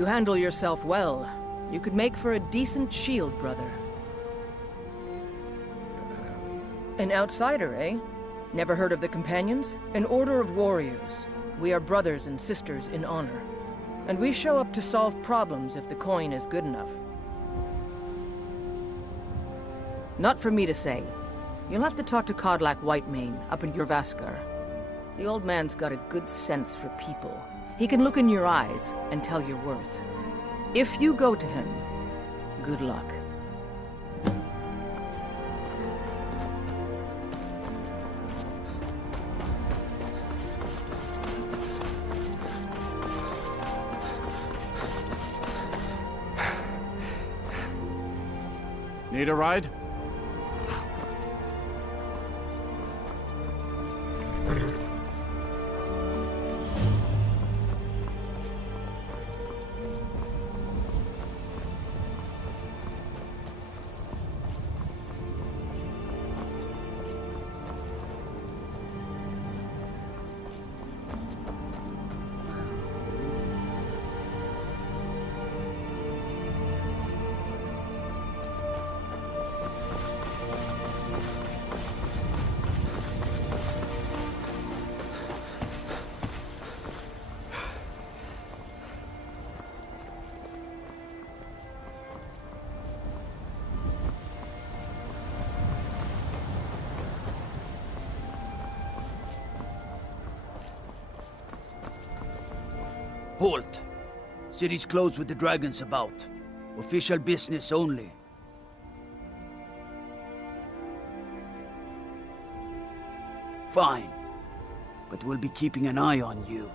You handle yourself well. You could make for a decent shield, brother. An outsider, eh? Never heard of the Companions? An order of warriors. We are brothers and sisters in honor. And we show up to solve problems if the coin is good enough. Not for me to say. You'll have to talk to Kodlak Whitemane up in Jorvaskar. The old man's got a good sense for people. He can look in your eyes and tell your worth. If you go to him, good luck. Need a ride? Halt! City's closed with the dragons about. Official business only. Fine. But we'll be keeping an eye on you.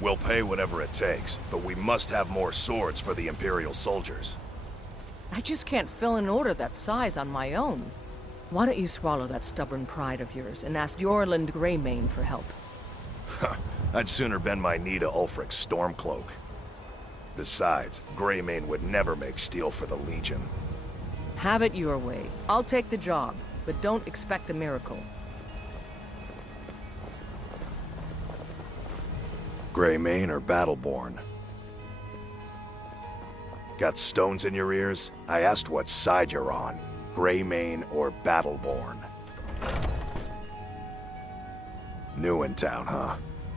We'll pay whatever it takes, but we must have more swords for the Imperial soldiers. I just can't fill an order that size on my own. Why don't you swallow that stubborn pride of yours and ask Yorland Greymane for help? I'd sooner bend my knee to Ulfric's Stormcloak. Besides, Greymane would never make steel for the Legion. Have it your way. I'll take the job, but don't expect a miracle. Greymane or Battleborn? Got stones in your ears? I asked what side you're on. Greymane or Battleborn? New in town, huh?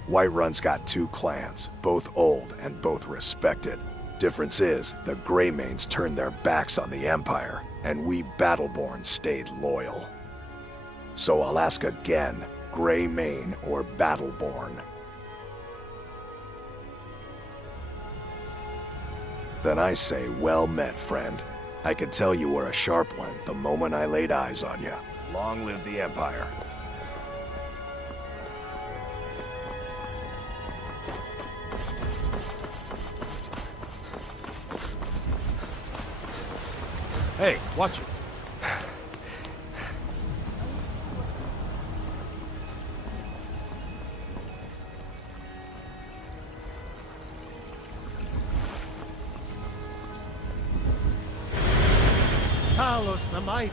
Whiterun's got two clans, both old and both respected. Difference is, the Greymanes turned their backs on the Empire, and we Battleborn stayed loyal. So I'll ask again, Greymane or Battleborn? Then I say, well met, friend. I could tell you were a sharp one the moment I laid eyes on you. Long live the Empire. Hey, watch it. Talos the mighty,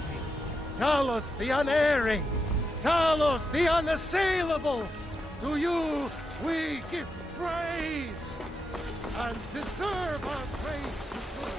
Talos the unerring, Talos the unassailable. To you we give praise, and deserve our praise to good.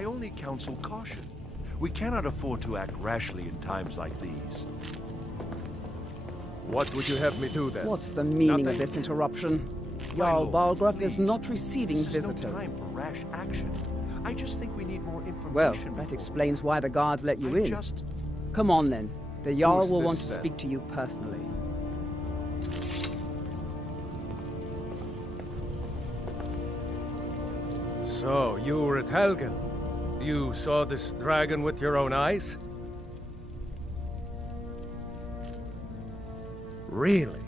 I only counsel caution. We cannot afford to act rashly in times like these. What would you have me do then? What's the meaning Nothing? of this interruption? My Jarl lord, Balgruuf is please. not receiving This is visitors. no time for rash action. I just think we need more information. Well, before that we- explains why the guards let you I in. just... Come on then. The Jarl Who's will this, want to then? speak to you personally. So, you were at Helgen. You saw this dragon with your own eyes? Really?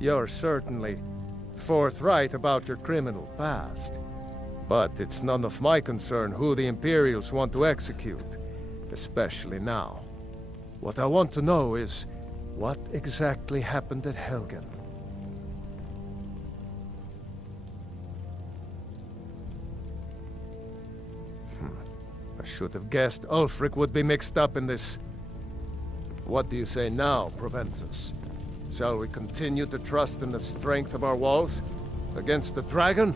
You're certainly forthright about your criminal past. But it's none of my concern who the Imperials want to execute, especially now. What I want to know is, what exactly happened at Helgen? I should have guessed Ulfric would be mixed up in this. What do you say now, Proventus? Shall we continue to trust in the strength of our walls? Against the dragon?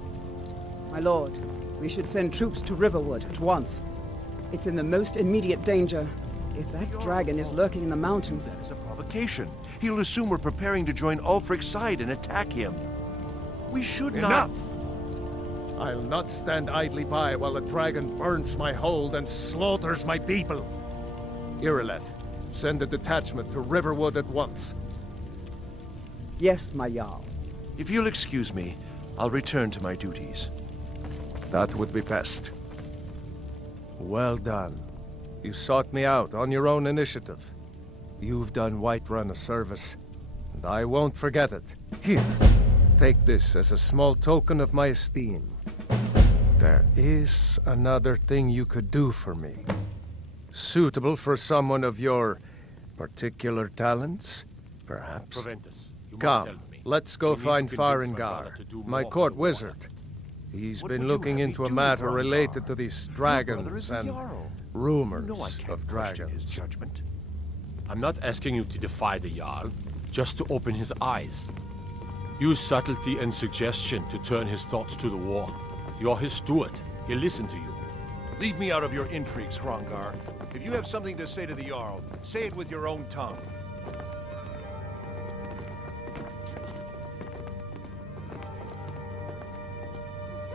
My lord, we should send troops to Riverwood at once. It's in the most immediate danger. If that dragon is lurking in the mountains... That is a provocation. He'll assume we're preparing to join Ulfric's side and attack him. We should not... Enough! I'll not stand idly by while the dragon burns my hold and slaughters my people. Irileth, send a detachment to Riverwood at once. Yes, my Jarl. If you'll excuse me, I'll return to my duties. That would be best. Well done. You sought me out on your own initiative. You've done Whiterun a service, and I won't forget it. Here, take this as a small token of my esteem. There is another thing you could do for me. Suitable for someone of your particular talents, perhaps? Proventus, you must Come, help me. let's go You need to find convince my brother Farengar, to do my more for court the war wizard. effort. He's What been would you looking have me into a do, matter Grangar? related to these Your dragons brother is a and Jarl. rumors You know I can't of question his dragons. judgment. I'm not asking you to defy the Jarl, just to open his eyes. Use subtlety and suggestion to turn his thoughts to the war. You're his steward. He'll listen to you. Leave me out of your intrigues, Hrongar. If you have something to say to the Jarl, say it with your own tongue.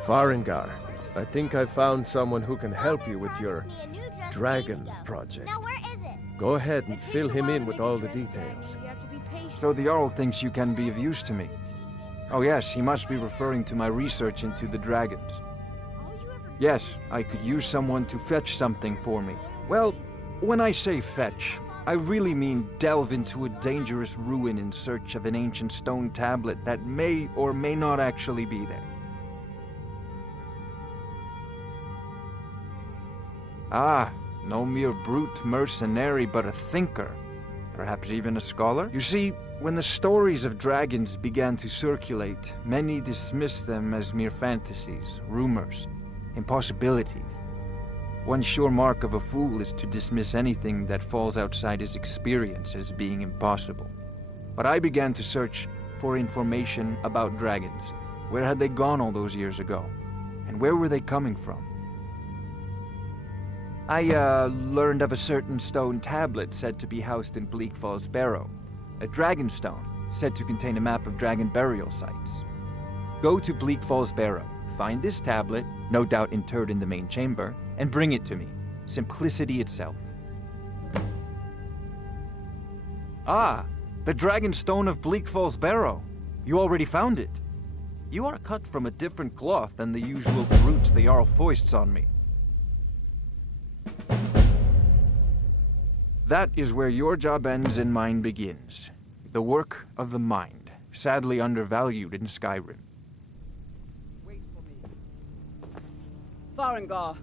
Farengar, I think I found someone who can help you with your dragon project. Now where is it? Go ahead and fill him in with all the details. So the Jarl thinks you can be of use to me. Oh yes, he must be referring to my research into the dragons. Yes, I could use someone to fetch something for me. Well, when I say fetch, I really mean delve into a dangerous ruin in search of an ancient stone tablet that may or may not actually be there. Ah, no mere brute mercenary, but a thinker. Perhaps even a scholar? You see, when the stories of dragons began to circulate, many dismissed them as mere fantasies, rumors, impossibilities. One sure mark of a fool is to dismiss anything that falls outside his experience as being impossible. But I began to search for information about dragons. Where had they gone all those years ago? And where were they coming from? I learned of a certain stone tablet said to be housed in Bleak Falls Barrow. A dragon stone, said to contain a map of dragon burial sites. Go to Bleak Falls Barrow, find this tablet, no doubt interred in the main chamber, and bring it to me. Simplicity itself. Ah, the dragon stone of Bleak Falls Barrow. You already found it. You are cut from a different cloth than the usual brutes the Jarl foists on me. That is where your job ends and mine begins. The work of the mind, sadly undervalued in Skyrim. Wait for me. Farengar!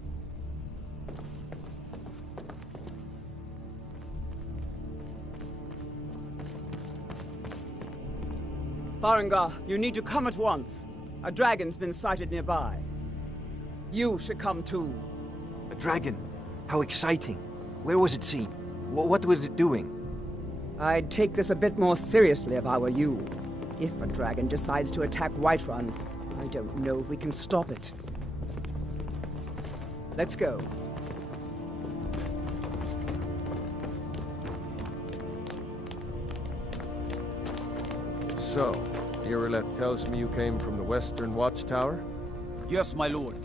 Farengar, you need to come at once. A dragon's been sighted nearby. You should come too. A dragon? How exciting. Where was it seen? What was it doing? I'd take this a bit more seriously if I were you. If a dragon decides to attack Whiterun, I don't know if we can stop it. Let's go. So, Irileth tells me you came from the Western Watchtower? Yes, my lord.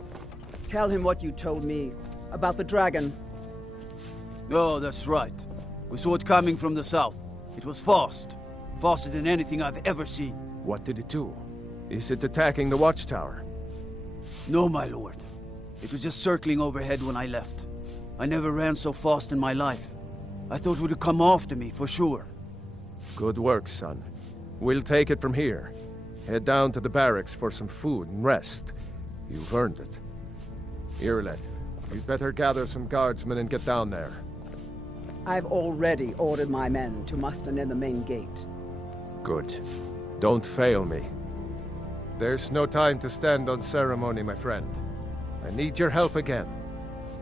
Tell him what you told me about the dragon. Oh, that's right. We saw it coming from the south. It was fast. Faster than anything I've ever seen. What did it do? Is it attacking the Watchtower? No, my lord. It was just circling overhead when I left. I never ran so fast in my life. I thought it would come after me, for sure. Good work, son. We'll take it from here. Head down to the barracks for some food and rest. You've earned it. Irileth, you'd better gather some guardsmen and get down there. I've already ordered my men to muster near the main gate. Good. Don't fail me. There's no time to stand on ceremony, my friend. I need your help again.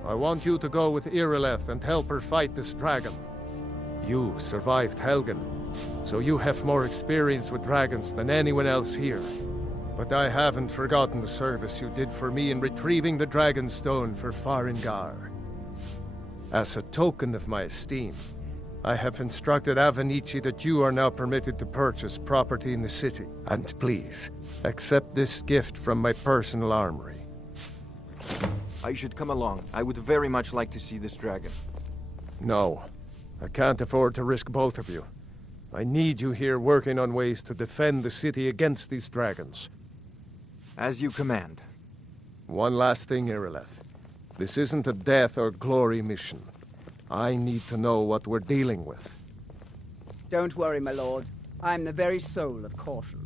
I want you to go with Irileth and help her fight this dragon. You survived Helgen, so you have more experience with dragons than anyone else here. But I haven't forgotten the service you did for me in retrieving the Dragon Stone for Farengar. As a token of my esteem, I have instructed Avenici that you are now permitted to purchase property in the city. And please, accept this gift from my personal armory. I should come along. I would very much like to see this dragon. No, I can't afford to risk both of you. I need you here working on ways to defend the city against these dragons. As you command. One last thing, Irileth. This isn't a death or glory mission. I need to know what we're dealing with. Don't worry, my lord. I'm the very soul of caution.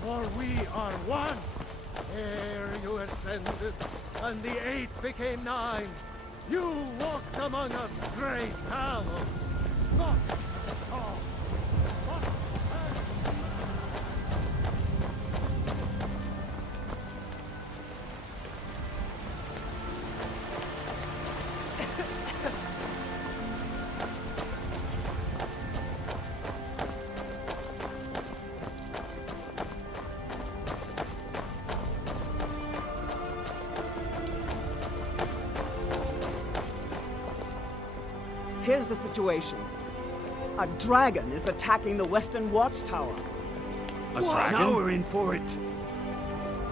For we are one. Ere you ascended, and the 8 became 9. You walked among us, great Talos. Not as strong, but as... Here's the situation. A dragon is attacking the Western Watchtower. A dragon? Now we're in for it.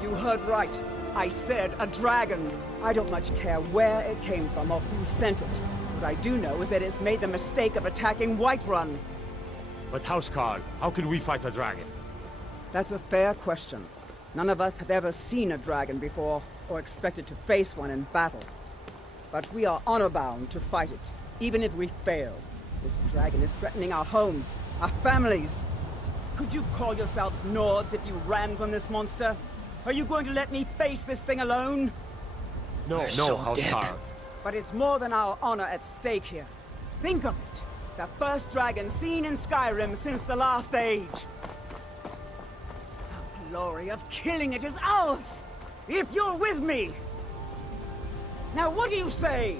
You heard right. I said a dragon. I don't much care where it came from or who sent it. What I do know is that it's made the mistake of attacking Whiterun. But Housecarl, how can we fight a dragon? That's a fair question. None of us have ever seen a dragon before, or expected to face one in battle. But we are honor-bound to fight it. Even if we fail, this dragon is threatening our homes, our families. Could you call yourselves Nords if you ran from this monster? Are you going to let me face this thing alone? No, Housecarl. But it's more than our honor at stake here. Think of it. The first dragon seen in Skyrim since the Last Age. The glory of killing it is ours, if you're with me. Now what do you say?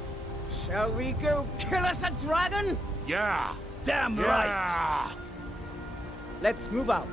Shall we go kill us a dragon? Yeah! Damn right! Let's move out.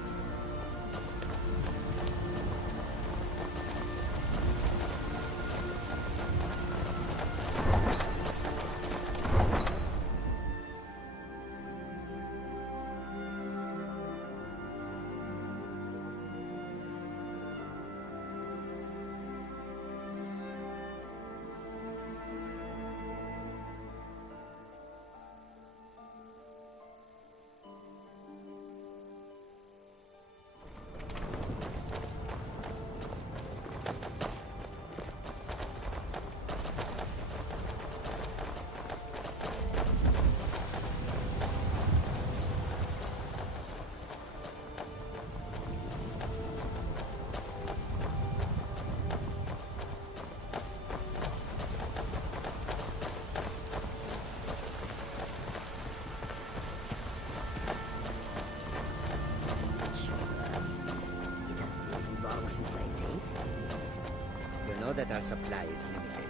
know that our supply is limited.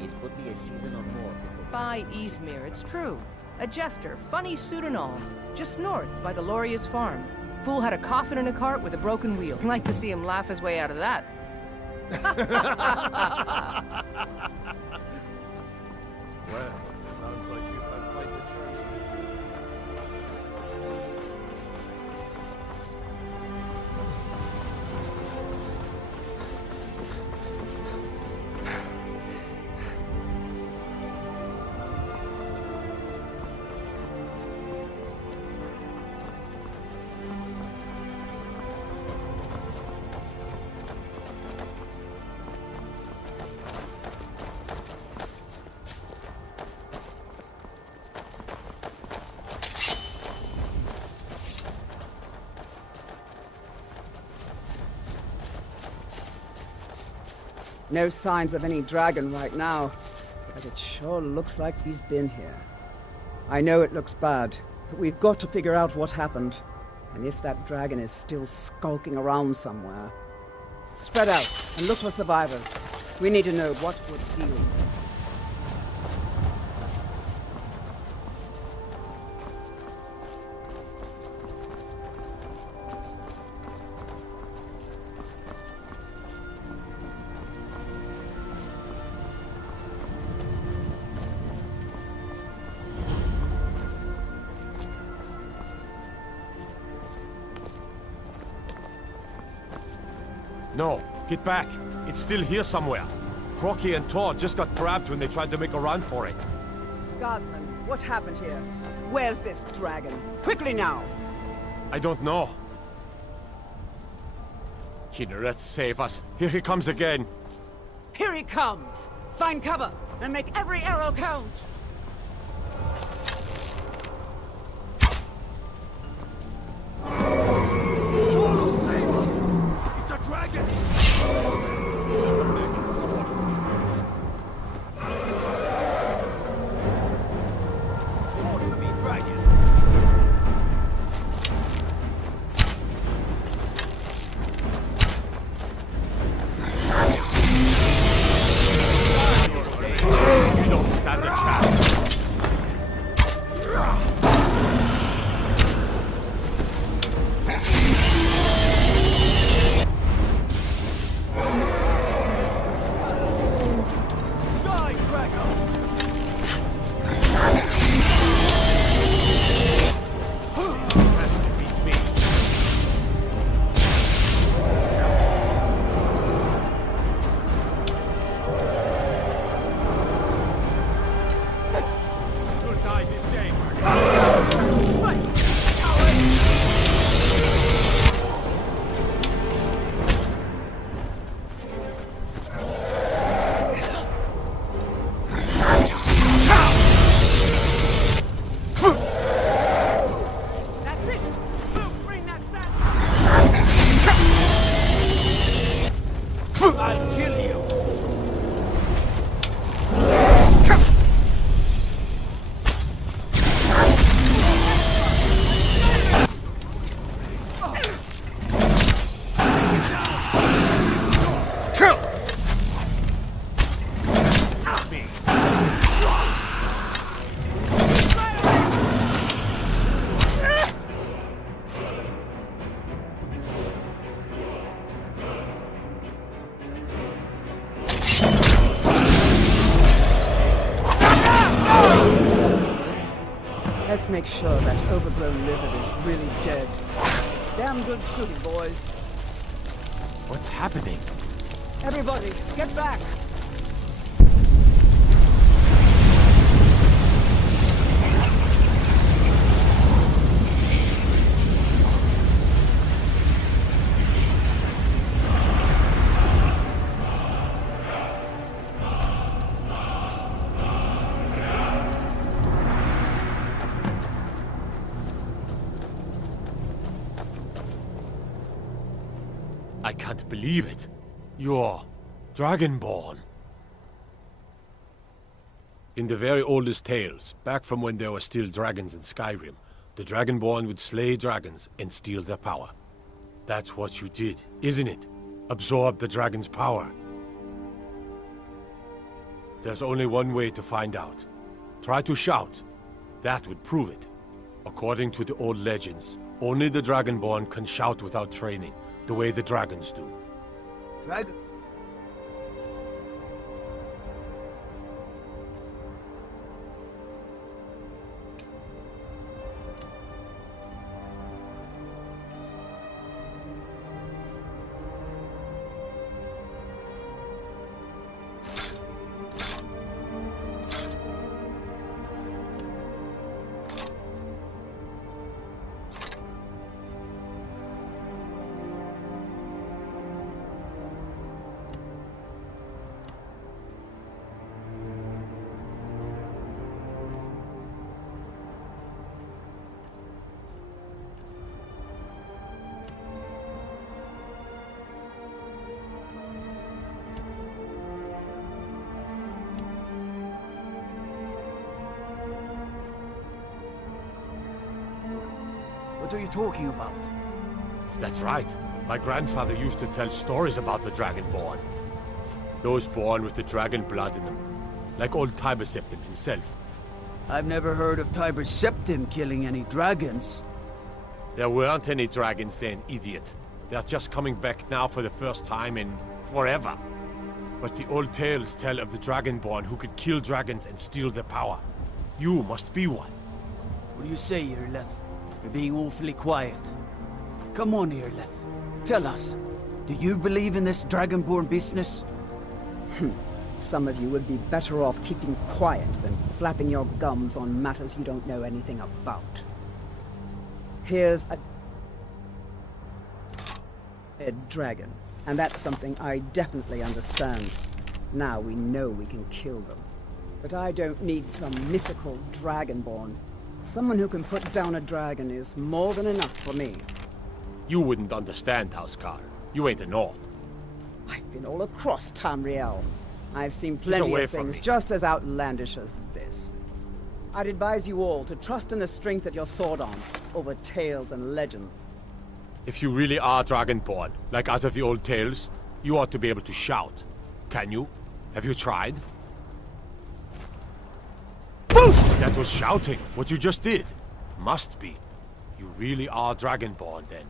It could be a season or more before... By Izmir, it's true. A jester, funny suit and all. Just north, by the Loria's farm. Fool had a coffin in a cart with a broken wheel. Like to see him laugh his way out of that. Well, sounds like you've had quite a journey. No signs of any dragon right now, but it sure looks like he's been here. I know it looks bad, but we've got to figure out what happened. And if that dragon is still skulking around somewhere. Spread out and look for survivors. We need to know what we're dealing with. No, get back. It's still here somewhere. Crocky and Todd just got grabbed when they tried to make a run for it. Guardsman, what happened here? Where's this dragon? Quickly now! I don't know. Kinneret, save us. Here he comes again. Here he comes! Find cover and make every arrow count! You don't stand a chance. Let's make sure that overgrown lizard is really dead. Damn good shooting, boys. What's happening? Everybody, get back! I can't believe it. You're Dragonborn. In the very oldest tales, back from when there were still dragons in Skyrim, the Dragonborn would slay dragons and steal their power. That's what you did, isn't it? Absorb the dragon's power. There's only one way to find out. Try to shout. That would prove it. According to the old legends, only the Dragonborn can shout without training, the way the dragons do. Dragon? What are you talking about? That's right. My grandfather used to tell stories about the Dragonborn. Those born with the dragon blood in them. Like old Tiber Septim himself. I've never heard of Tiber Septim killing any dragons. There weren't any dragons then, idiot. They're just coming back now for the first time in forever. But the old tales tell of the Dragonborn who could kill dragons and steal their power. You must be one. What do you say, Irleth? You're being awfully quiet. Come on, Irleth. Tell us. Do you believe in this Dragonborn business? Some of you would be better off keeping quiet than flapping your gums on matters you don't know anything about. Here's a dragon, and that's something I definitely understand. Now we know we can kill them. But I don't need some mythical Dragonborn. Someone who can put down a dragon is more than enough for me. You wouldn't understand, Housecarl. You ain't a Nord. I've been all across Tamriel. I've seen plenty away of from things me. just as outlandish as this. I'd advise you all to trust in the strength of your sword arm over tales and legends. If you really are Dragonborn, like out of the old tales, you ought to be able to shout. Can you? Have you tried? Boosh! That was shouting, what you just did. Must be. You really are Dragonborn, then.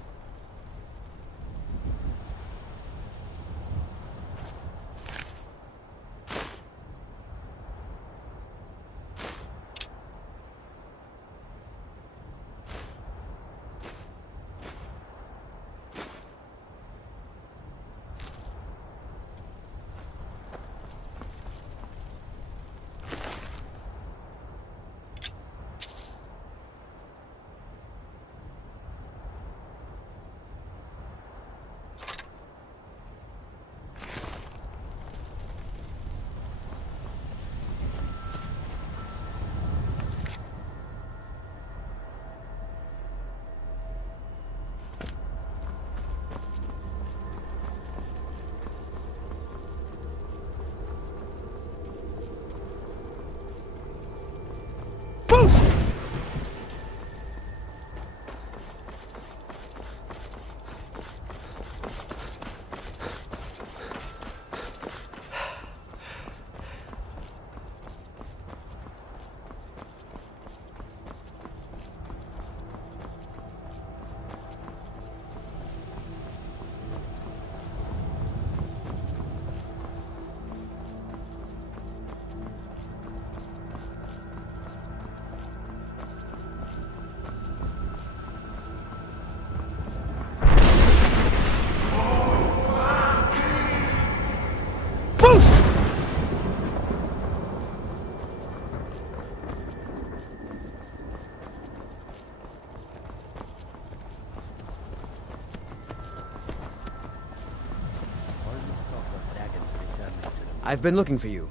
I've been looking for you.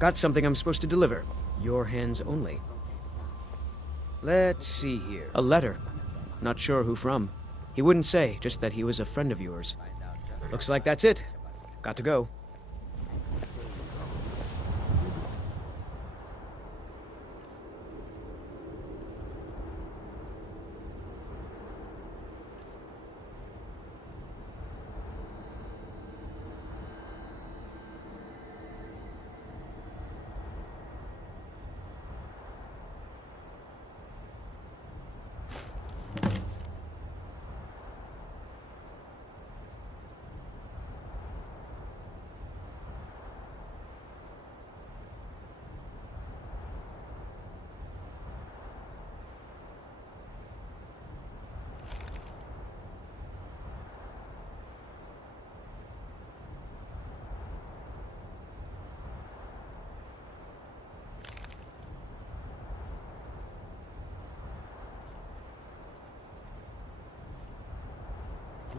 Got something I'm supposed to deliver. Your hands only. Let's see here. A letter. Not sure who from. He wouldn't say, just that he was a friend of yours. Looks like that's it. Got to go.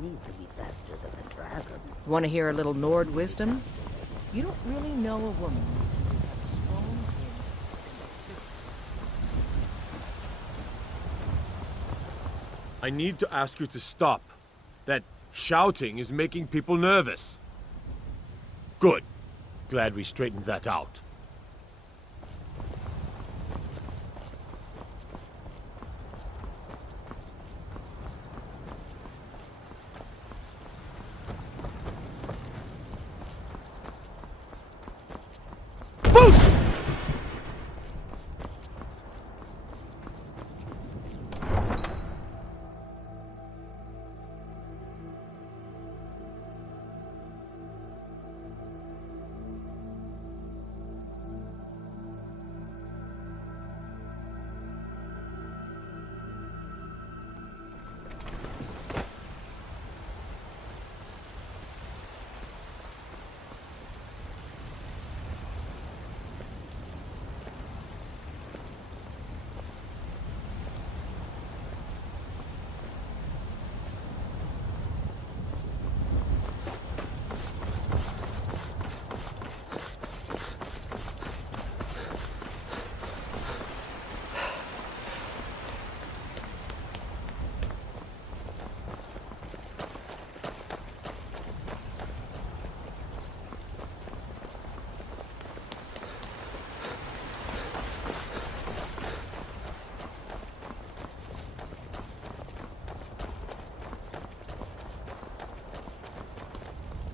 need to be faster than the dragon. Want to hear a little Nord wisdom? You don't really know a woman until you have a strong I need to ask you to stop. That shouting is making people nervous. Good. Glad we straightened that out.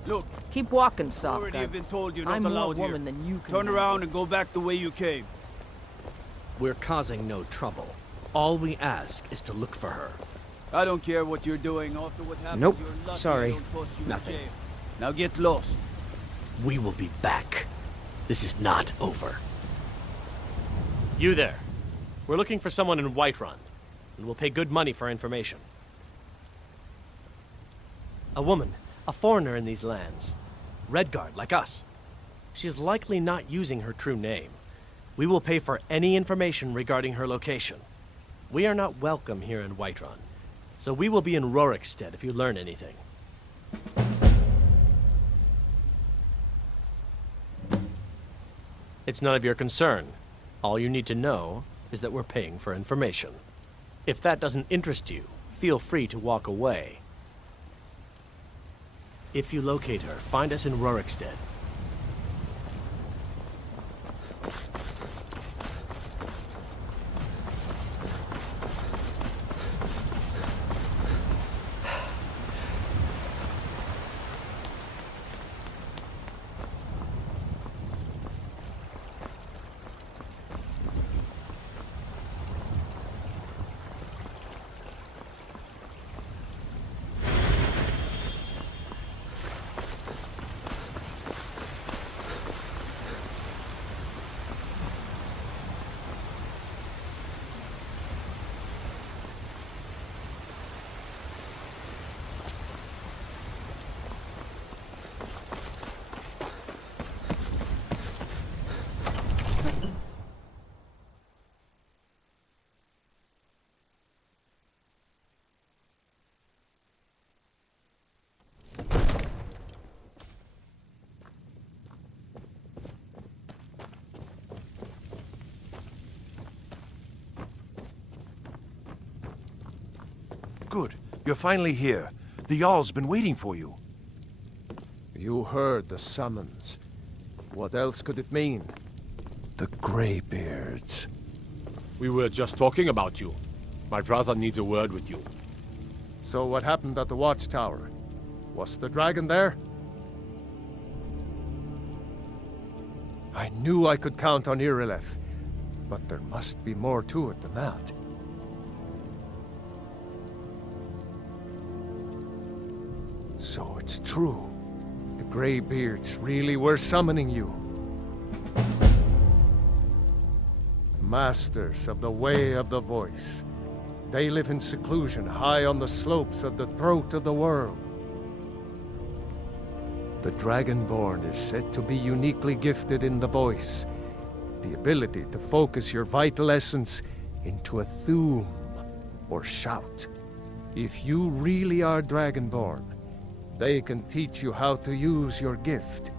Look, Keep walking, soft already guy. have been told you're not I'm more allowed here. woman than you can Turn handle. around and go back the way you came. We're causing no trouble. All we ask is to look for her. I don't care what you're doing. After what happened, Nope, you're lucky sorry. I don't toss you in Nothing. jail. Now get lost. We will be back. This is not over. You there. We're looking for someone in Whiterun, and we'll pay good money for information. A woman, a foreigner in these lands. Redguard, like us. She is likely not using her true name. We will pay for any information regarding her location. We are not welcome here in Whiterun, so we will be in Rorikstead if you learn anything. It's none of your concern. All you need to know is that we're paying for information. If that doesn't interest you, feel free to walk away. If you locate her, find us in Rorikstead. Good. You're finally here. The Jarl's been waiting for you. You heard the summons. What else could it mean? The Greybeards. We were just talking about you. My brother needs a word with you. So what happened at the watchtower? Was the dragon there? I knew I could count on Irileth, but there must be more to it than that. So it's true. The Greybeards really were summoning you. Masters of the Way of the Voice. They live in seclusion high on the slopes of the throat of the world. The Dragonborn is said to be uniquely gifted in the voice, the ability to focus your vital essence into a thum, or shout. If you really are Dragonborn, they can teach you how to use your gift.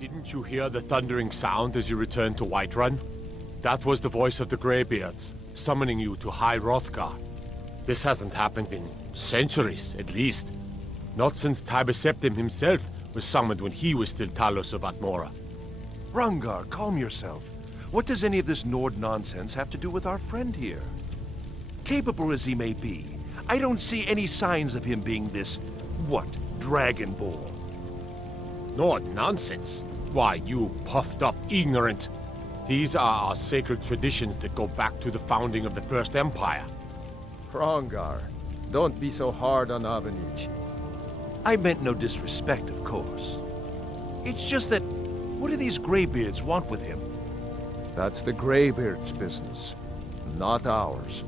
Didn't you hear the thundering sound as you returned to Whiterun? That was the voice of the Greybeards, summoning you to High Hrothgar. This hasn't happened in centuries, at least. Not since Tiber Septim himself was summoned when he was still Talos of Atmora. Hrongar, calm yourself. What does any of this Nord nonsense have to do with our friend here? Capable as he may be, I don't see any signs of him being this, Dragonborn. Nord nonsense? Why, you puffed up ignorant. These are our sacred traditions that go back to the founding of the First Empire. Hrongar, don't be so hard on Avenici. I meant no disrespect, of course. It's just that, what do these Greybeards want with him? That's the Greybeards' business, not ours.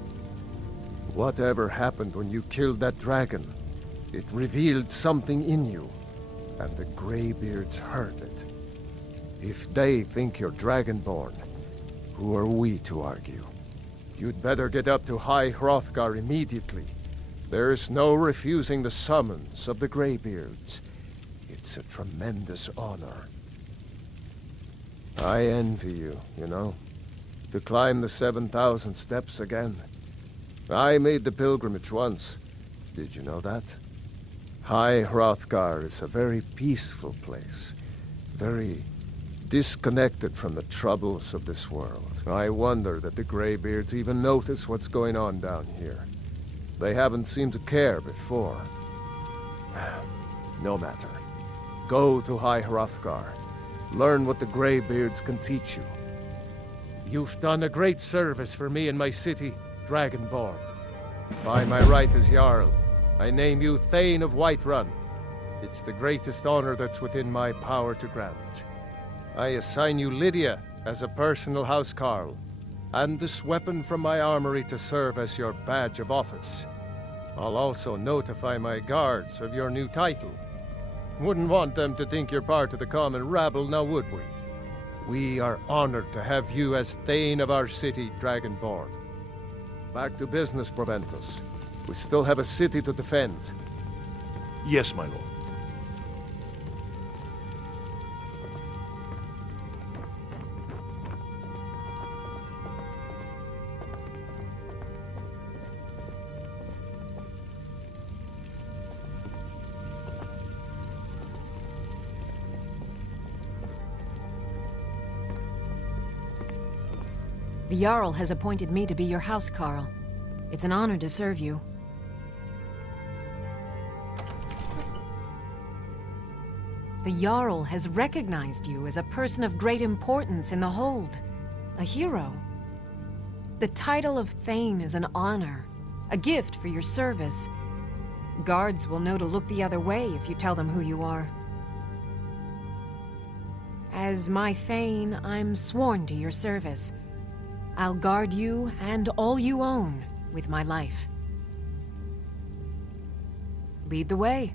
Whatever happened when you killed that dragon, it revealed something in you, and the Greybeards heard it. If they think you're Dragonborn, who are we to argue? You'd better get up to High Hrothgar immediately. There's no refusing the summons of the Greybeards. It's a tremendous honor. I envy you, you know, to climb the 7,000 steps again. I made the pilgrimage once. Did you know that? High Hrothgar is a very peaceful place. Very disconnected from the troubles of this world. I wonder that the Greybeards even notice what's going on down here. They haven't seemed to care before. No matter. Go to High Hrothgar. Learn what the Greybeards can teach you. You've done a great service for me and my city, Dragonborn. By my right as Jarl, I name you Thane of Whiterun. It's the greatest honor that's within my power to grant. I assign you Lydia as a personal housecarl, and this weapon from my armory to serve as your badge of office. I'll also notify my guards of your new title. Wouldn't want them to think you're part of the common rabble, now would we? We are honored to have you as Thane of our city, Dragonborn. Back to business, Proventus. We still have a city to defend. Yes, my lord. The Jarl has appointed me to be your housecarl. It's an honor to serve you. The Jarl has recognized you as a person of great importance in the Hold. A hero. The title of Thane is an honor, a gift for your service. Guards will know to look the other way if you tell them who you are. As my Thane, I'm sworn to your service. I'll guard you and all you own with my life. Lead the way.